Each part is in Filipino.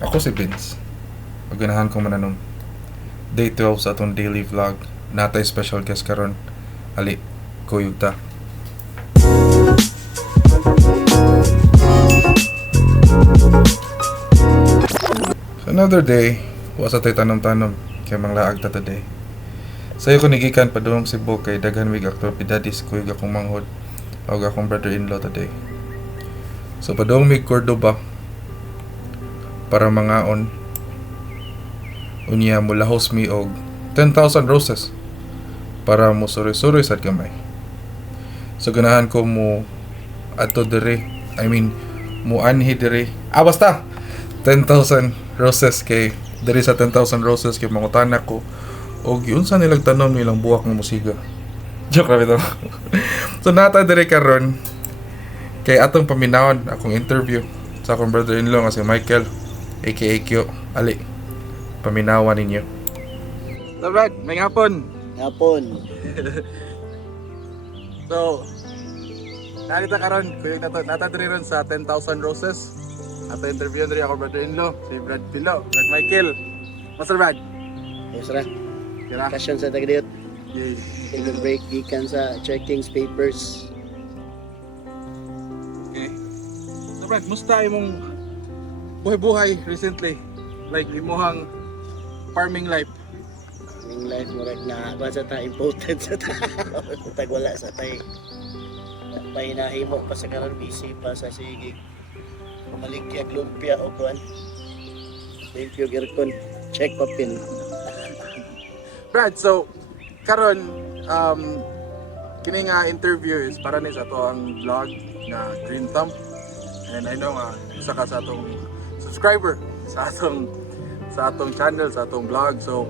Ako si Vince. Maganahan ko mananong. Day 12 sa atong daily vlog. Natay special guest karon. Ali, kuyog ta. Another day, wasa tay tanom-tanom kay manglaag ta today. Sayo ko nigikan padung Cebu kay daghan mig aktor pidadis kuyog akong manghod o akong brother-in-law today. So padung mig Cordoba para mangaon unya mula host me og 10,000 roses para mo suri-suri sad gamay. So ganahan ko mo ato dire, mo anhi dire. Basta 10,000 roses kay diri sa 10,000 roses kay mangutana ko og unsa nilang tanom nilang buwak nga musiga. Joke ra bitaw. So nata dire karon kay atong paminawon akong interview sa akong brother-in-law nga si Michael aka Kyo. Ali, paminawan ninyo. So Brad, may hapon. Hapon. So, narita karon kuyog nata diri ron sa 10,000 roses. Ato interview diri ako brother-in-law si Brad Pilo, Brad Michael. Master Brad. Yes ra. Kira. Kasyon sa tagdiot. Yay. Take a break gikan sa checkings papers. Okay. So Brad, musta imong buhay-buhay recently? Like imong farming life. Ning life mo rag na ba sa ta important sa ta. Tag wala sa tay. Pahinahimo pa sa karon busy pa sa sige. Pamaligya lumpia o kuan. Thank you Gerkon. Check papin. Brad, so karon kini nga interview is para ni sa to ang vlog nga Green Thumb. And I know nga isa ka sa atong subscriber sa atong channel, sa atong vlog. So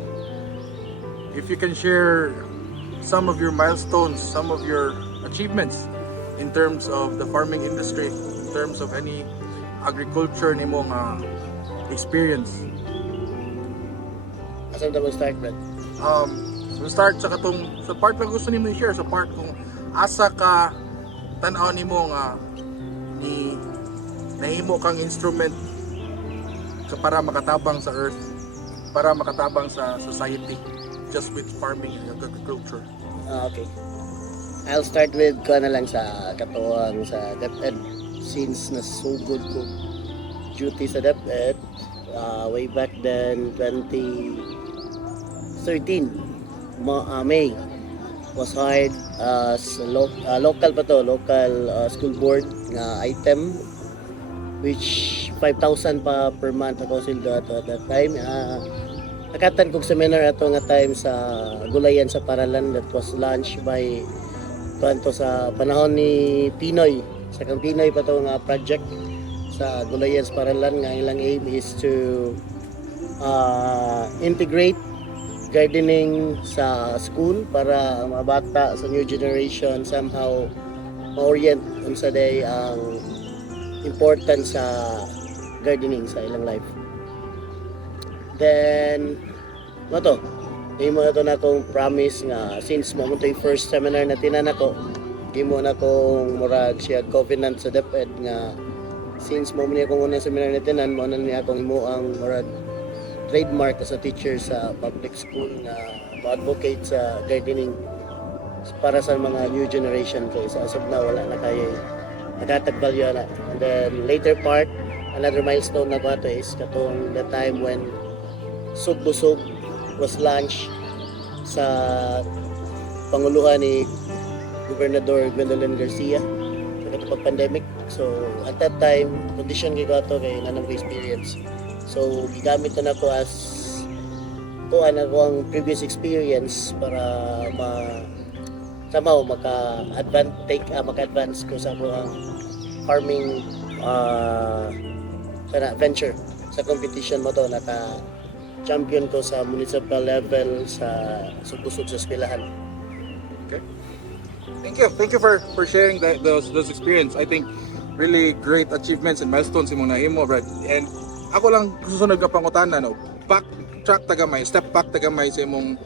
if you can share some of your milestones, some of your achievements in terms of the farming industry, in terms of any agriculture nimo nga experience. Asa ta mo start, Brad? So start sa katong sa part na gusto nimo i-share, sa part kung asa ka tan-aw nimo nga ni nahimo kang instrument para makatabang sa earth, para makatabang sa society just with farming and agriculture. Okay. I'll start with ko na lang sa katuwang sa DepEd since nasugod ko duty sa DepEd way back then 2013 May was hired as local pa to, local school board nga item which 5,000 pa per month ako sildo ato at that time. Nakatan kong seminar ato nga time sa Gulayan sa Paralan that was launched by kanto sa panahon ni Pinoy. Sa kang Pinoy pa to nga project sa Gulayan sa Paralan nga ilang aim is to integrate gardening sa school para mabata sa new generation somehow ma-orient unsa day ang importance sa gardening sa ilang life. Then mo to imo na to na akong promise nga since mo to yung first seminar na tinan ako imo na akong murag siya covenant sa DepEd nga since mo ni akong unang seminar na tinan mo na ni akong imo ang murag trademark as a teacher sa public school nga ma-advocate sa gardening para sa mga new generation kay sa asab na wala na kayo nagatagbalyo na. And then later part, another milestone na ba ito is katong the time when Sugbusog was launched sa panguluhan ni Gobernador Gwendolyn Garcia sa katapag pandemic. So at that time, condition kay ko ito kay nanang ko experience. So gigamit na ako as kuan ako ang previous experience para somehow maka-advance ko sa akong farming venture sa competition mo to naka-champion ko sa municipal level sa Sugbusog sa eskwelahan. Okay. Thank you for sharing those experience. I think really great achievements and milestones imong nahimo, Brad. And ako lang susunod ka pangutana no. Backtrack tagamay, step back tagamay sa imong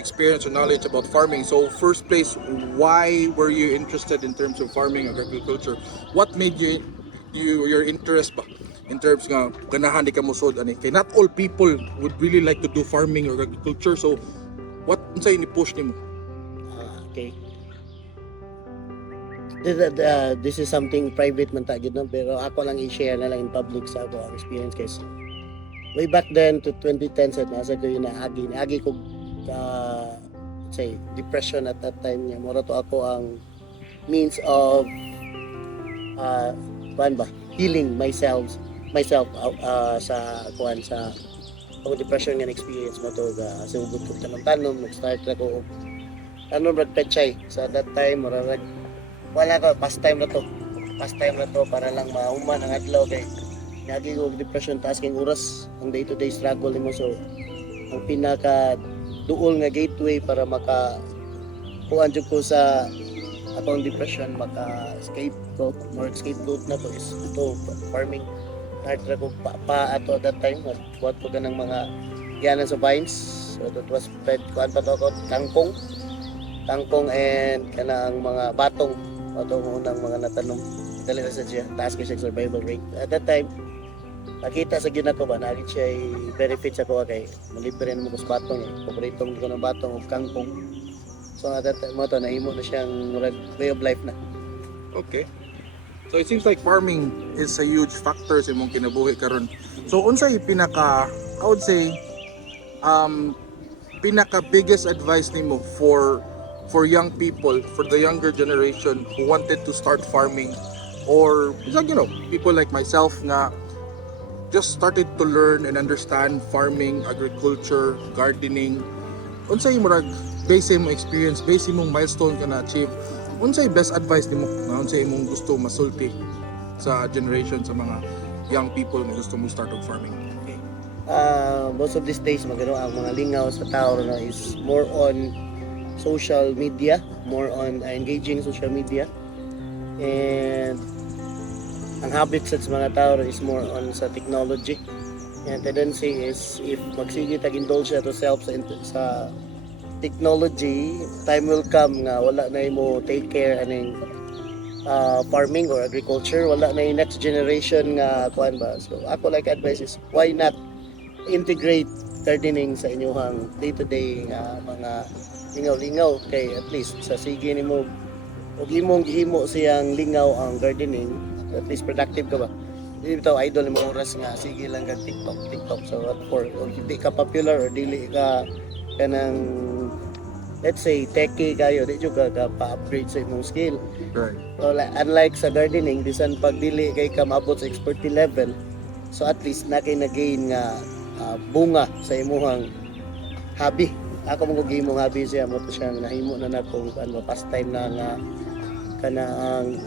experience or knowledge about farming. So first place, why were you interested in terms of farming and agriculture? What made you your interest ba in terms nga ganahan di ka musod ani kay not all people would really like to do farming or agriculture, so what unsay ni push nimo? Okay. This is something private man tagid no, pero ako lang i-share na lang in public sa ako ang experience kasi way back then to 2010 sa nasa ko yun naagi ko say depression at that time niya mura to ako ang means of kuan ba healing myself sa kuan sa ako depression nga experience mo to ga sa ugod ko tanom nag-start ako ano brad pechay sa that time mura wala ko pastime na to para lang mahuman ang adlaw kay nagi ko depression taas kay oras ang day to day struggle nimo, so ang pinaka duol nga gateway para maka kuan jud ko sa atong depression maka scapegoat na to is ito farming. Hard ra ko pa ato at that time buhat ko ganang mga yanan sa vines, so that was fed kuan pa to ako kangkong and kanang mga batong unang mga natanong dali na sa siya taas ko siya survival rate at that time. Nakita sa ginako ba na siya benefits ako kay malibre mo ko sa batong paboritong ko ng batong ug kangkong, so at that time mo to nahimo na siyang way of life na. Okay. So it seems like farming is a huge factor sa imong kinabuhi karon. So unsay pinaka I would say pinaka biggest advice nimo for young people, for the younger generation who wanted to start farming, or like, you know, people like myself nga just started to learn and understand farming, agriculture, gardening. Unsay murag base mo experience, base mong milestone ka na achieve, unsay best advice nimo nga unsay imong gusto masulti sa generation sa mga young people nga gusto mo start og farming? Most of these days magano ang mga lingaw sa tao na is more on social media, more on engaging social media, and ang habits sa mga tao is more on sa technology, and tendency is if magsige tag-indulge to self sa technology, time will come nga wala na mo take care aning farming or agriculture, wala na yung next generation nga kuan ba. So ako like advice is why not integrate gardening sa inyong day-to-day mga lingaw-lingaw kay at least sa sige nimo ug imong gihimo siyang lingaw ang gardening, at least productive ka ba. Dili bitaw idol mo oras nga sige lang kag TikTok, so what for or hindi ka popular or dili ka kanang let's say techie kayo, di jud ka pa-upgrade sa imong skill. Right. So unlike sa gardening, bisan pag dili kay ka maabot sa expertise level, so at least na kay na-gain nga bunga sa imong hobby. Ako mo gihimo hobby siya mo to siyang nahimo na nako ano pastime na nga kanang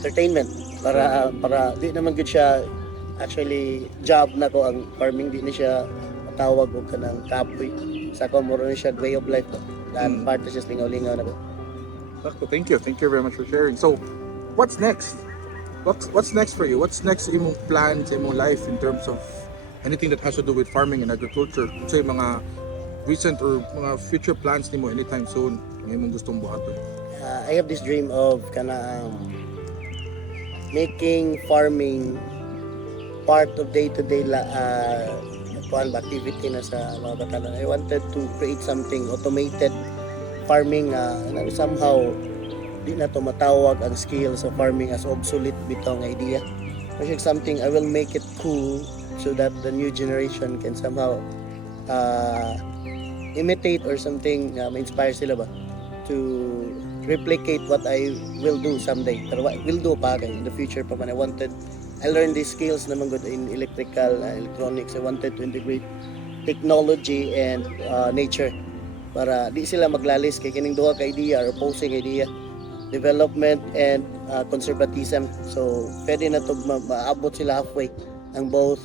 entertainment para di naman gud siya actually job na ko ang farming, di ni siya tawag og kanang kapoy sa ko mo rin siya way of life and part is just lingaw-lingaw na ko. Thank you very much for sharing. So what's next? What's next for you? What's next imong plan sa imong life in terms of anything that has to do with farming and agriculture? Say mga recent or mga future plans nimo anytime soon nga imong gustong buhaton? I have this dream of making farming part of day-to-day activity na sa mga batalan. I wanted to create something automated farming somehow di na to matawag ang skills of farming as obsolete bitaw nga idea. Kasi something I will make it cool so that the new generation can somehow imitate or something ma-inspire sila ba to replicate what I will do someday. Pero what will do pa in the future pa man. I learned these skills naman good in electrical electronics. I wanted to integrate technology and nature para di sila maglalis kay kining duha ka idea or opposing idea, development and conservatism. So pwede na to maabot sila halfway ang both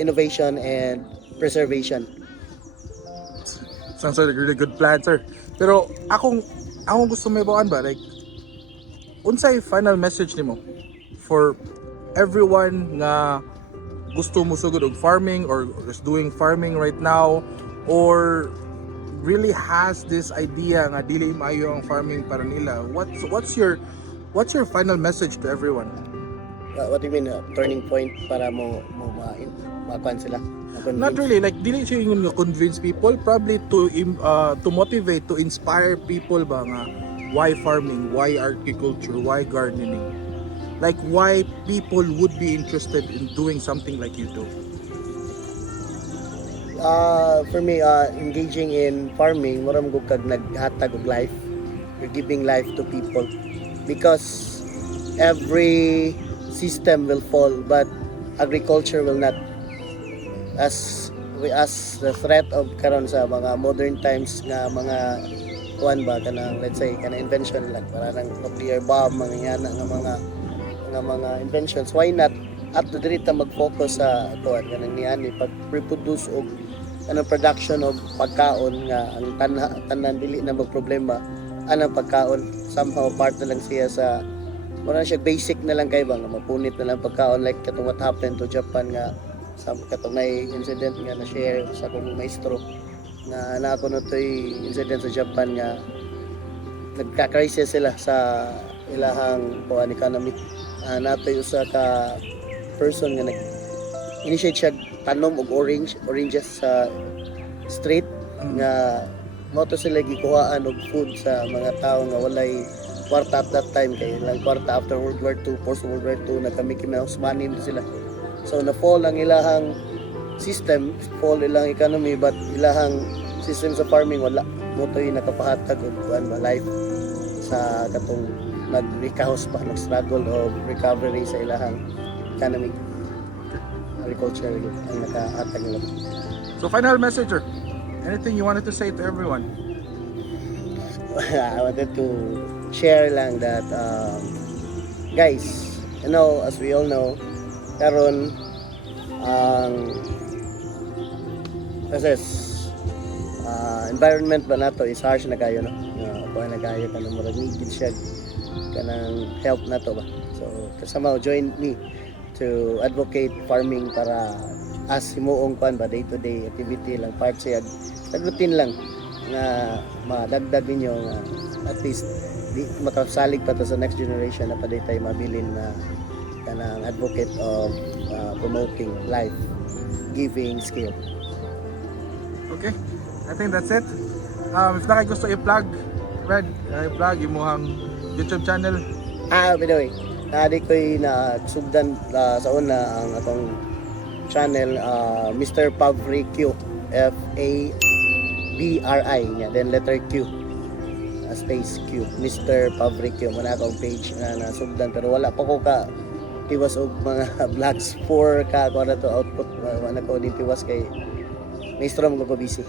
innovation and preservation. Sounds like a really good plan, sir. Pero akong gusto may bawaan ba, like unsay final message nimo for everyone nga gusto mo sugod og farming or is doing farming right now, or really has this idea nga dili maayo ang farming para nila? What's your final message to everyone? what do you mean turning point para mo makuan sila? Not really, like dili siya yung convince people, probably to motivate, to inspire people ba nga why farming, why agriculture, why gardening, like why people would be interested in doing something like you do. For me, engaging in farming, maram ko kag naghatag og life. You're giving life to people because every system will fall, but agriculture will not. As the threat of karon sa mga modern times nga mga kuan ba kanang let's say kanang invention like para ng nuclear bomb mga yana nga mga inventions, why not at the dirita mag-focus sa kuan kanang niani pag reproduce og anong production og pagkaon nga ang tanan dili na magproblema anang pagkaon somehow part na lang siya sa mura siya basic na lang kay ba nga mapunit na lang pagkaon like katong what happened to Japan nga sa katong may incident nga na share sa akong maestro na nako no toy incident sa Japan nga nagka-crisis sila sa ilahang kuan economy. Natoy usa ka person nga nag-initiate siya tanom og oranges sa street nga mo to sila gikuhaan og food sa mga tao nga walay kwarta at that time kay lang kwarta after World War II, post World War II nagka-Mickey Mouse money sila. So na-fall ang ilahang system, fall ilang economy, but ilahang system sa farming wala. Mo to'y nakapahatag og kuan ba life sa katong nag-recouse pa, nag-struggle of recovery sa ilahang economy. Agriculture ang nakahatag nila. So final message, sir. Anything you wanted to say to everyone? I wanted to share lang that guys, you know, as we all know, karon ang environment ba nato is harsh na kayo no. Kuha na kayo kanang murag needed siya kanang help nato ba. So kasama join me to advocate farming para as himuong kuan ba day to day activity lang part siya routine lang nga madagdag ninyo nga at least di makasalig pa to sa next generation na paday tayo mabilin na kanang advocate of promoting life giving skill. Okay, I think that's it. If na kayo gusto i-plug, Red, i-plug yung muhang YouTube channel. By the way, di ko'y nagsugdan sa una ang atong channel Mr. Pavri Q, F-A-B-R-I niya, then letter Q, space Q, Mr. Pavri Q. Muna akong page na nasugdan pero wala pa ko ka tiwas og mga vlogs for ka ko na to output wala ko din tiwas kay maestro mo ko busy.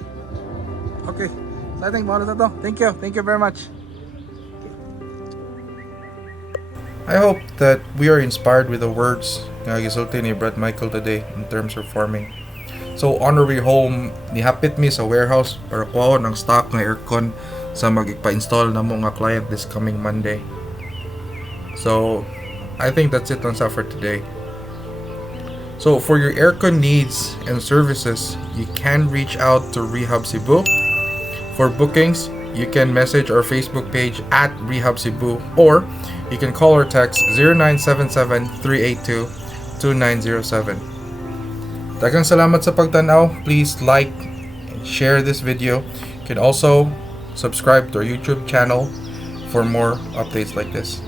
Okay, so I think mo na to. Thank you very much. I hope that we are inspired with the words nga gisulti ni Brad Michael today in terms of farming. So on our way home, nihapit mi sa warehouse para kuha ng stock ng aircon sa magpa-install na mo nga client this coming Monday. So I think that's it on sa for today. So for your aircon needs and services, you can reach out to Rehab Cebu. For bookings, you can message our Facebook page at Rehab Cebu or you can call or text 0977-382-2907. Daghang salamat sa pagtanaw. Please like and share this video. You can also subscribe to our YouTube channel for more updates like this.